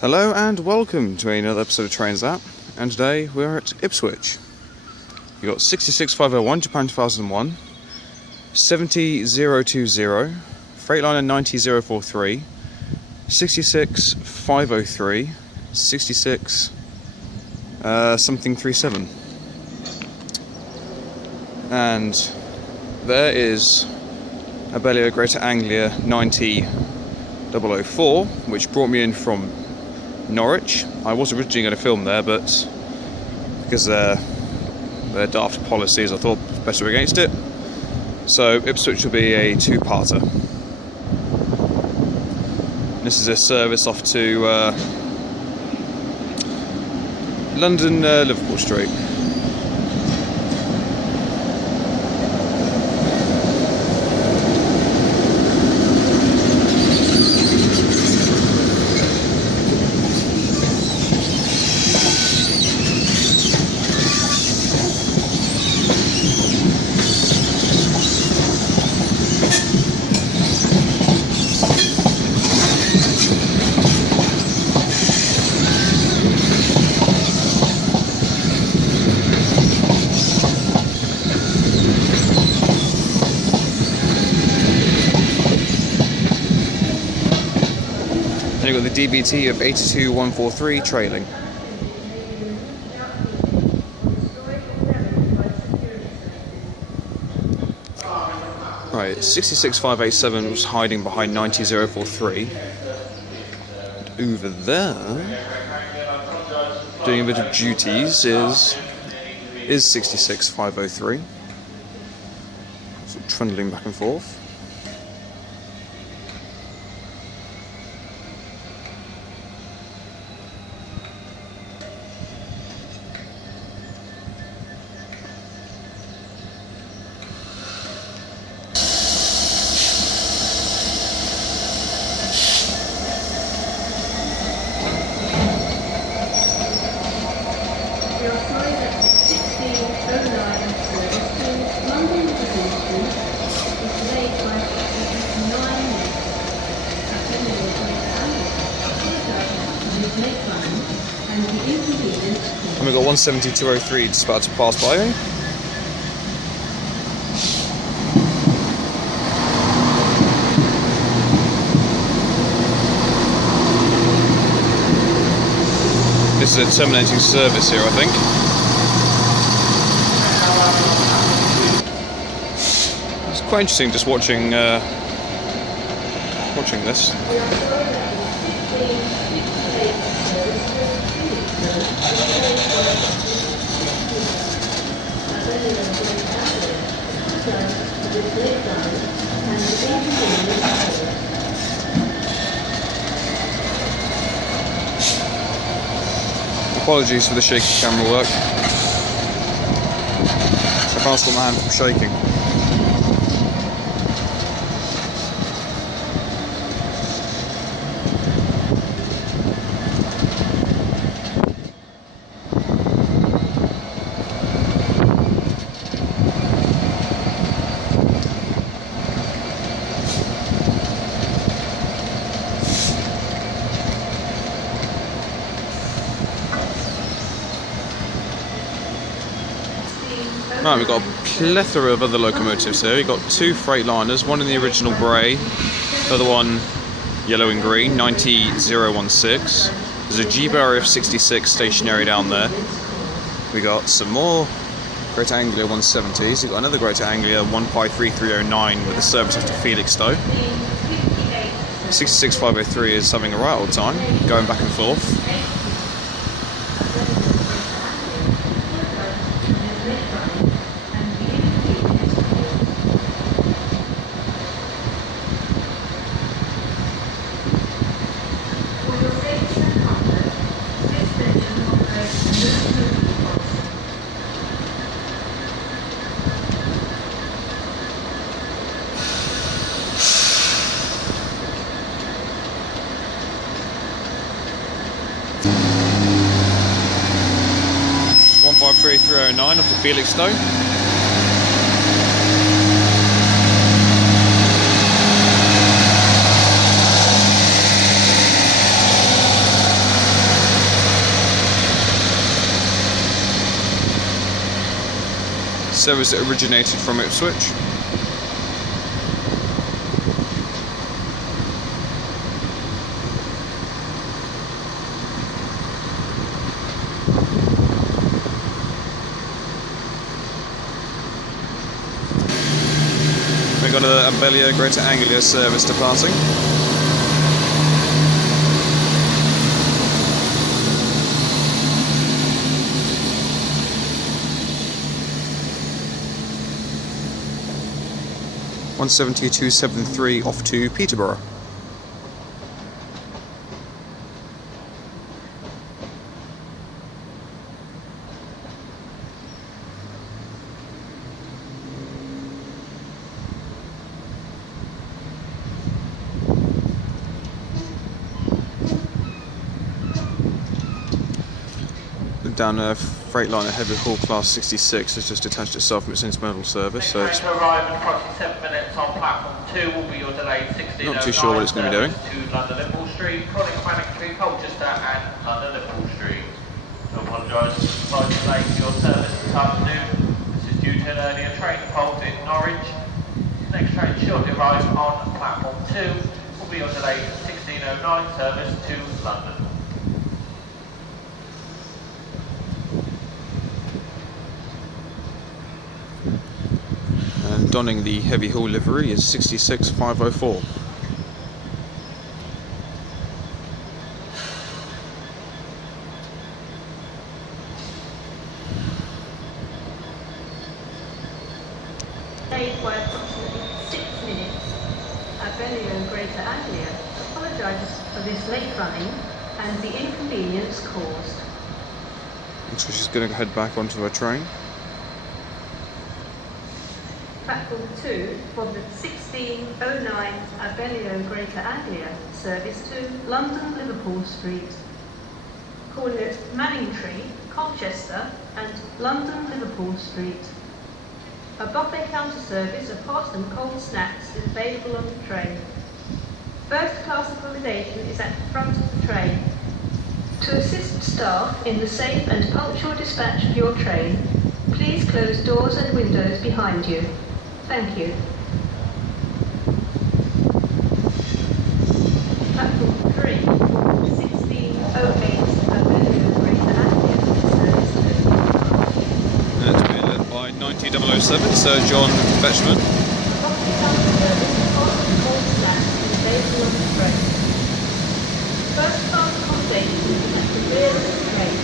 Hello and welcome to another episode of Trains App, and today we're at Ipswich. You've got 66501 Japan 2001, 70020, Freightliner 90043, 66503, 66 something 37. And there is Abellio Greater Anglia 90004, which brought me in from Norwich. I was originally going to film there, but because their daft policies, I thought better against it. So Ipswich will be a two-parter. This is a service off to London Liverpool Street. You've got the DBT of 82143 trailing. Right, 66587 was hiding behind 90043. Over there, doing a bit of duties, is 66503. Sort of trundling back and forth. And we've got 17203 just about to pass by me. This is a terminating service here, I think. It's quite interesting just watching this. Apologies for the shaky camera work. I can't stop my hand from shaking. Right, we've got a plethora of other locomotives here. We've got two Freightliners, one in the original grey, the other one yellow and green, 90016. There's a G-Bar F66 stationary down there. We got some more Greater Anglia 170s. We've got another Greater Anglia 153309 with a service off to Felixstowe. 66503 is having a right old time, going back and forth. By 3309 off to Felixstowe. Service that originated from Ipswich. We've got a Abellio Greater Anglia service departing. (17273) off to Peterborough. Down a Freightliner Heavy Haul Class 66 has just detached itself from its intermodal service, so it's arrive in approximately 7 minutes on platform 2 will be your delayed 1609 not too sure what it's going to be doing. To London Liverpool Street, Chronic Manic Street, Colchester and London Liverpool Street. I apologise for the delay to your service this afternoon. This is due to an earlier train halt in Norwich. The next train shortly arrive on platform 2 will be your delayed 1609 service to London. And donning the heavy haul livery is 66504. Delayed by approximately 6 minutes. Abellio Greater Anglia apologises for this late running and the inconvenience caused. So she's going to head back onto her train. Platform 2 for the 1609 Abellio Greater Anglia service to London Liverpool Street, calling at Manningtree, Colchester and London Liverpool Street. A buffet counter service of hot and cold snacks is available on the train. First class accommodation is at the front of the train. To assist staff in the safe and punctual dispatch of your train, please close doors and windows behind you. Thank you. Platform 3, 1608 Abellio Greater Anglia service to It's being led by 90007, Sir John Betchman. Buffet counter service of hot and cold snacks is available on the train. First class accommodation is at the rear of the train.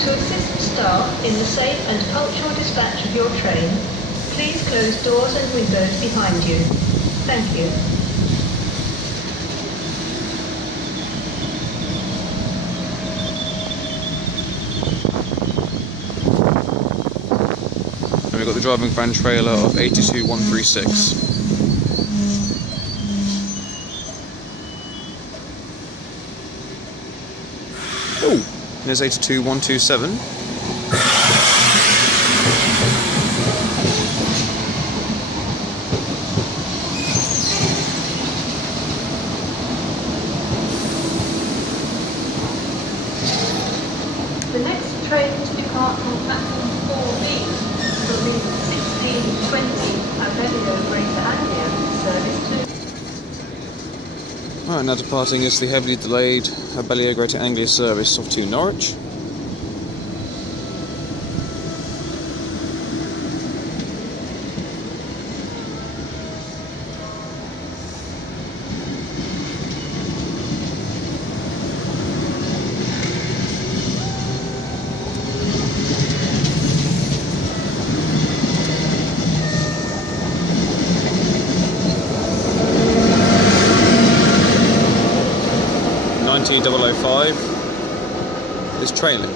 To assist staff in the safe and punctual dispatch of your train, please close doors and windows behind you. Thank you. And we've got the driving van trailer of 82136. Oh, there's 82127. The next train to depart from platform 4B will be 1620 Abellio Greater Anglia service to Right, now departing is the heavily delayed Abellio Greater Anglia service off to Norwich. T005 is trailing.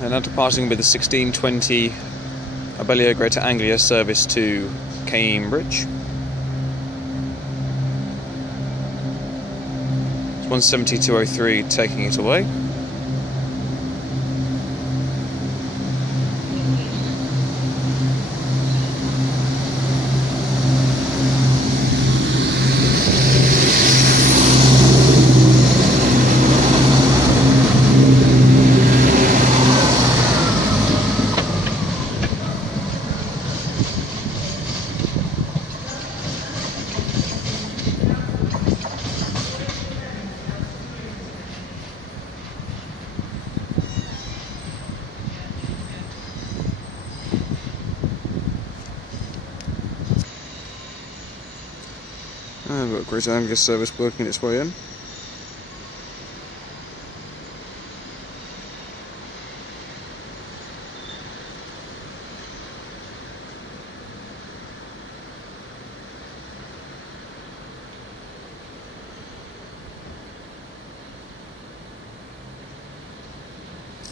And now departing with the 1620 Abellio Greater Anglia service to Cambridge. 17203 taking it away. We've got Greater Anglia service working its way in.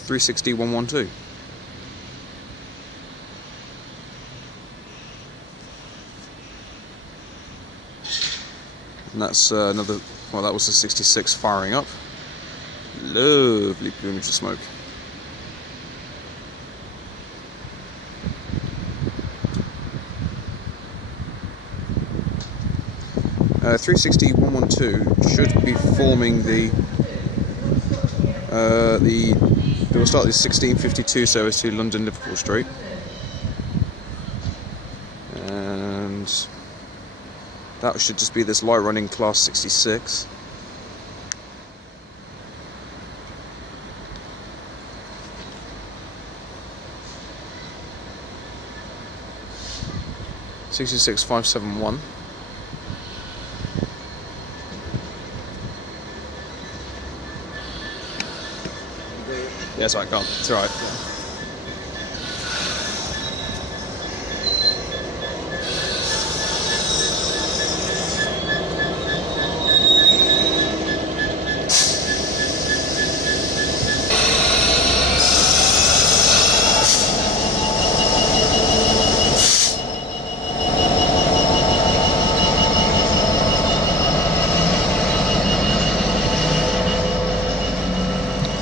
(360-112). And that's another, well, that was the 66 firing up. Lovely plumage of smoke. (360-112) should be forming they will start the 1652 service to London Liverpool Street, and that should just be this light running class 66. (66-571). Yeah, it's alright, go on. It's alright.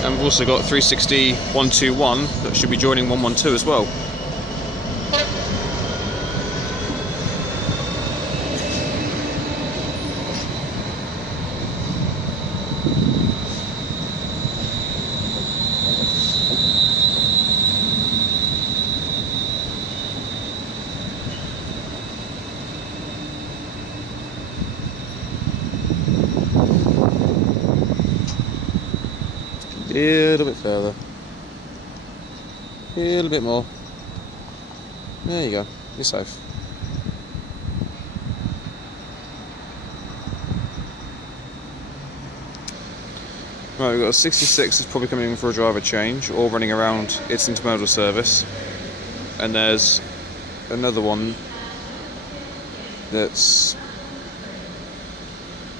And we've also got 360-121 that should be joining 112 as well. A little bit further. A little bit more. There you go. You're safe. Right, we've got a 66 that's probably coming in for a driver change or running around its intermodal service. And there's another one that's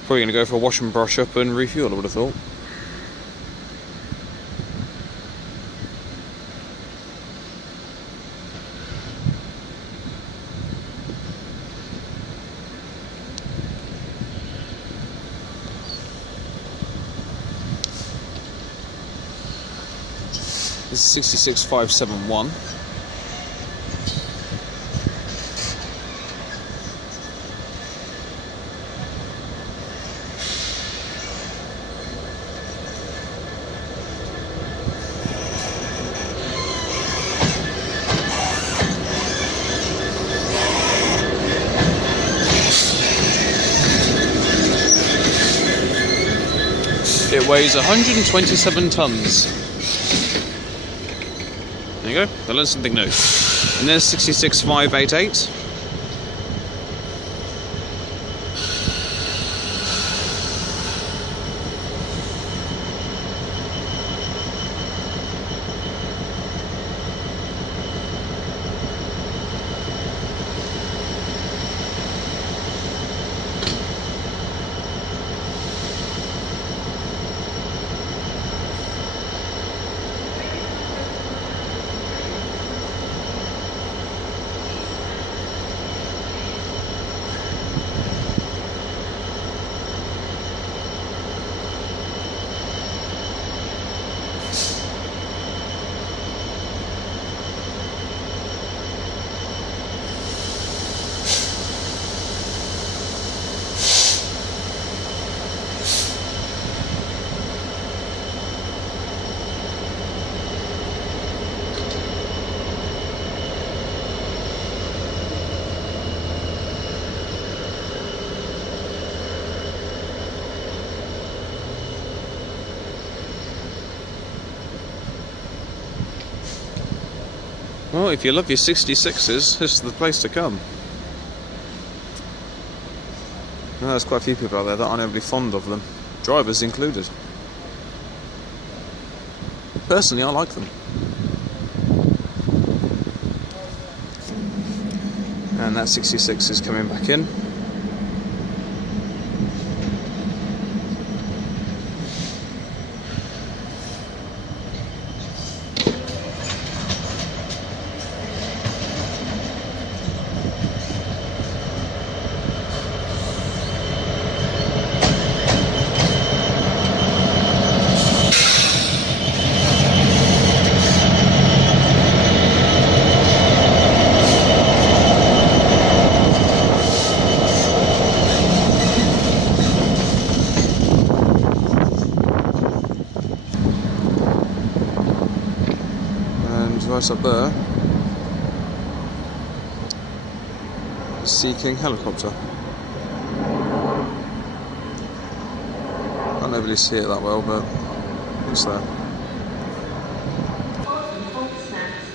probably going to go for a wash and brush up and refuel, I would have thought. This is 66-571. It weighs 127 tons. There you go, I learned something new. And there's 66-588. Well, if you love your 66s, this is the place to come. And there's quite a few people out there that aren't overly fond of them, drivers included. Personally, I like them. And that 66 is coming back in. Right up there, Sea King helicopter. Can't overly see it that well, but it's there.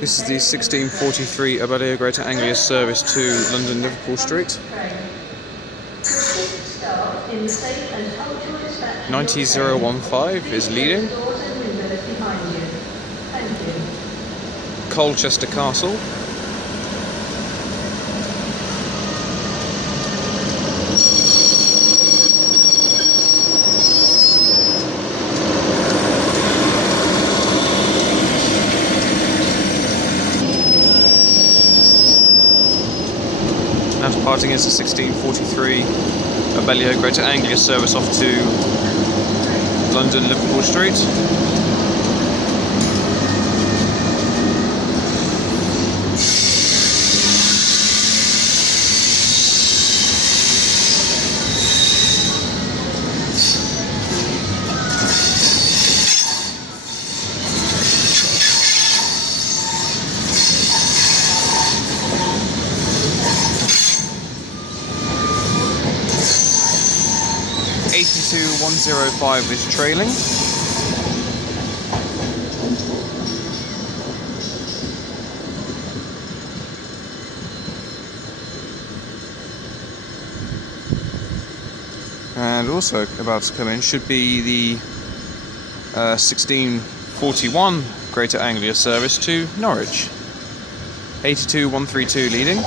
This is the 1643 Abellio Greater Anglia service to London Liverpool Street. 90015 is leading. Colchester Castle. Now departing is the 1643 Abellio Greater Anglia service off to London Liverpool Street. to 105 is trailing. And also about to come in should be the 1641 Greater Anglia service to Norwich. 82132 leading.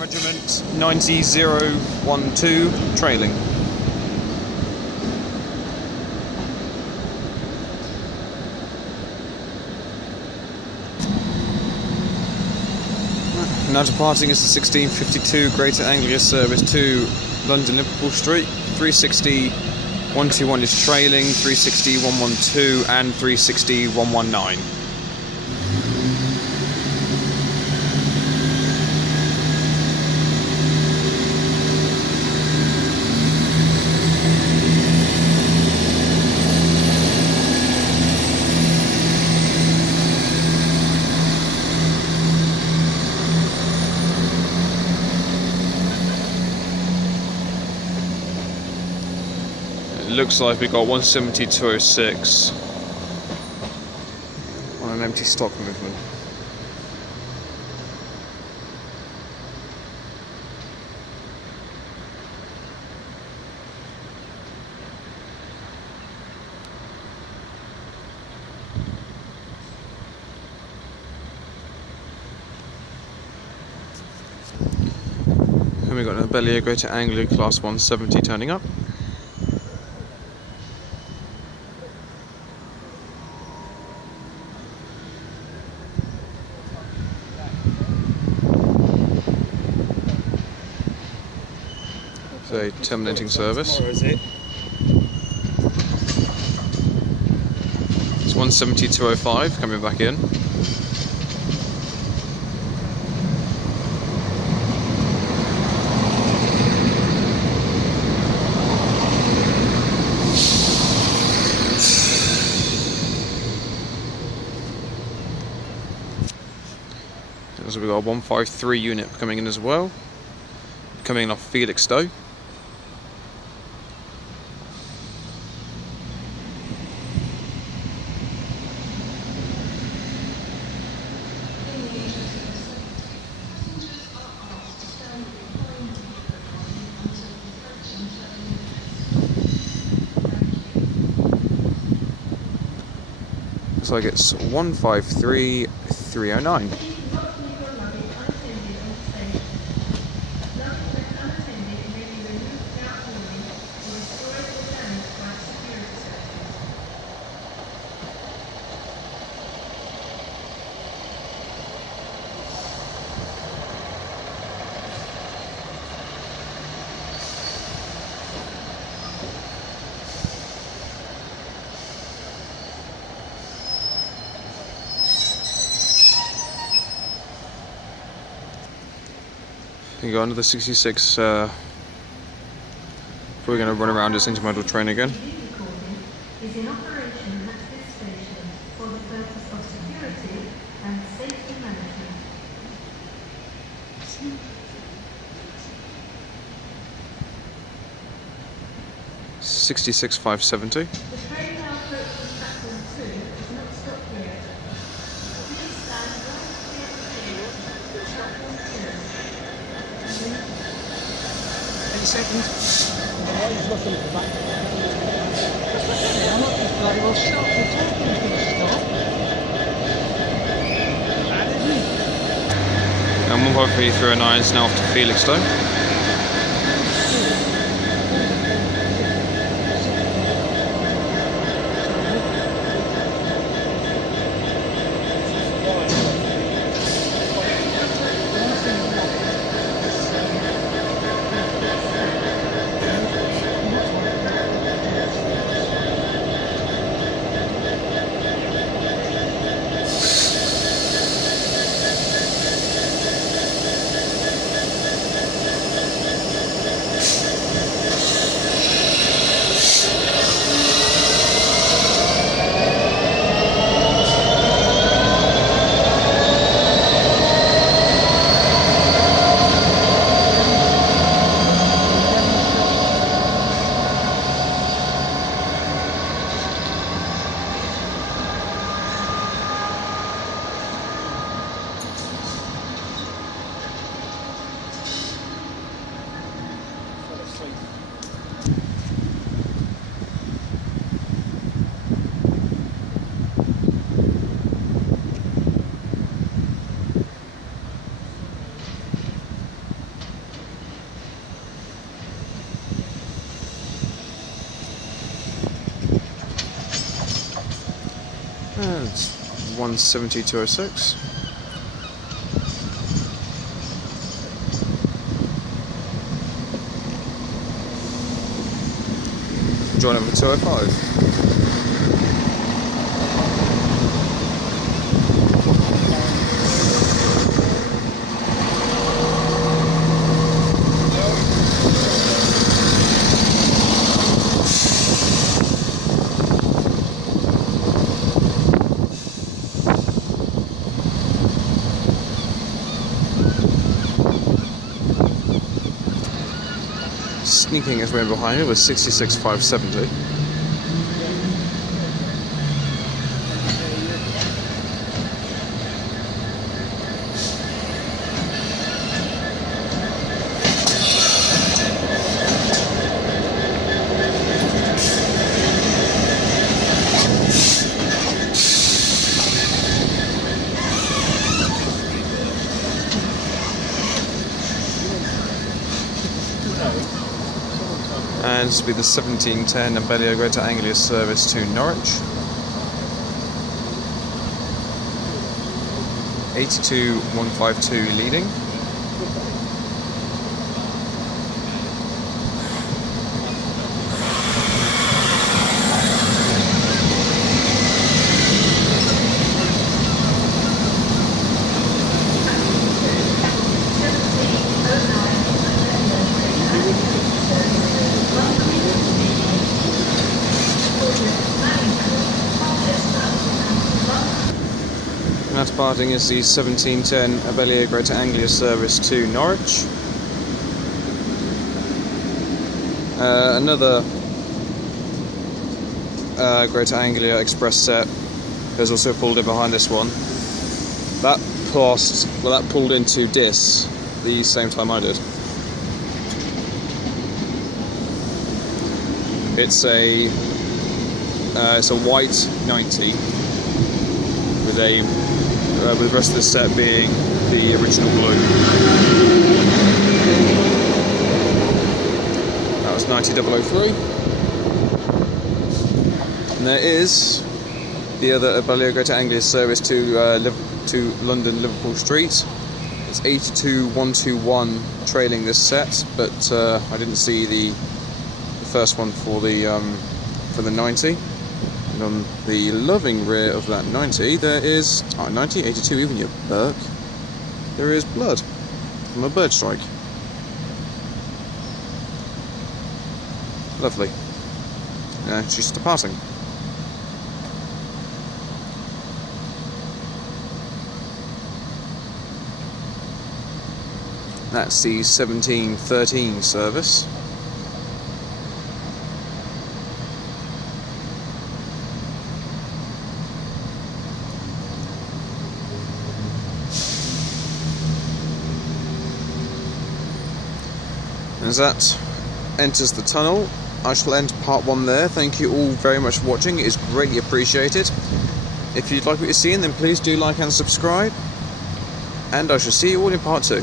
Regiment 90012 trailing. Now departing is the 1652 Greater Anglia service to London Liverpool Street. 360 121 is trailing, 360 112 and 360 119. Looks like we got 170-206 on an empty stock movement. And we got an Abellio Greater Anglia Class 170 turning up. A terminating service. Or is it? It's 170-205 coming back in. So we've got a 153 unit coming in as well, coming in off Felixstowe. Looks like it's 153309. You go under the 66. We're going to run around this intermodal train again. Is in operation at this station for the purpose of security and safety management. 66,570. The train now approaches platform 2 is not stopped yet. Please stand right clear of platform 2. Any seconds? He's looking at the back. I'm not just bloody well shocked. The talking's going to stop. Bad, isn't it? And 153309 is now off to Felixstowe. And it's 17206. Join number 205. Sneaking his way behind it was 66,570. And this will be the 1710 Abellio Greater Anglia service to Norwich. 82152 leading. Now departing is the 1710 Abellio Greater Anglia service to Norwich. Another Greater Anglia Express set has also pulled in behind this one. That pulled into Dis the same time I did. It's a white 90 with with the rest of the set being the original blue. That was 90003. And there is the other Abellio Greater Anglia service to London Liverpool Street. It's 82121 trailing this set, but I didn't see the first one for the 90. And on the loving rear of that 90, there is 90, 82, even your Burke. There is blood from a bird strike. Lovely. She's departing. That's the 1713 service. As that enters the tunnel, I shall end part 1 there. Thank you all very much for watching. It is greatly appreciated. If you'd like what you're seeing, then please do like and subscribe. And I shall see you all in part 2.